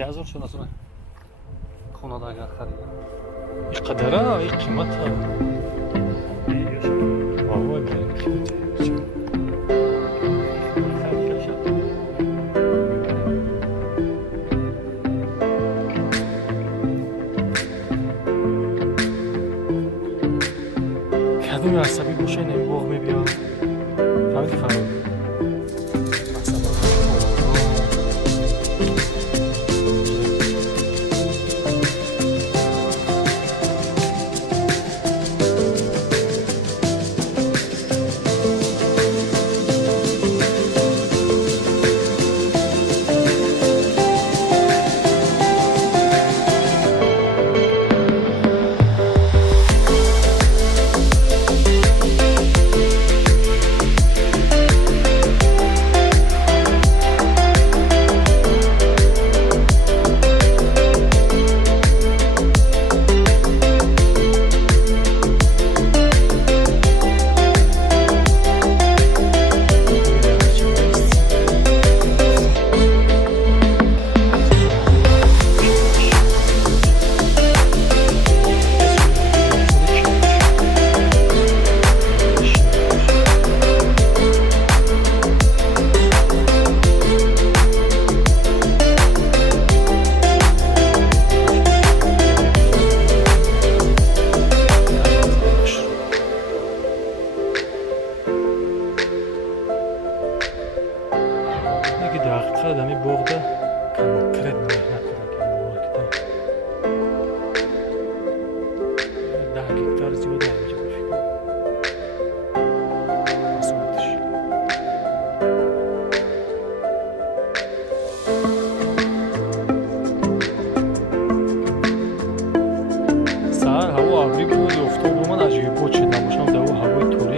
3000 شد اصلا خونه دا اگر خریدم این قدره این قیمت بابا کدوم عصبی باشه این باغ میبیا همین فرار سهر هوا ابری بود افتاد و من عجیب بود شد نباشم در هوای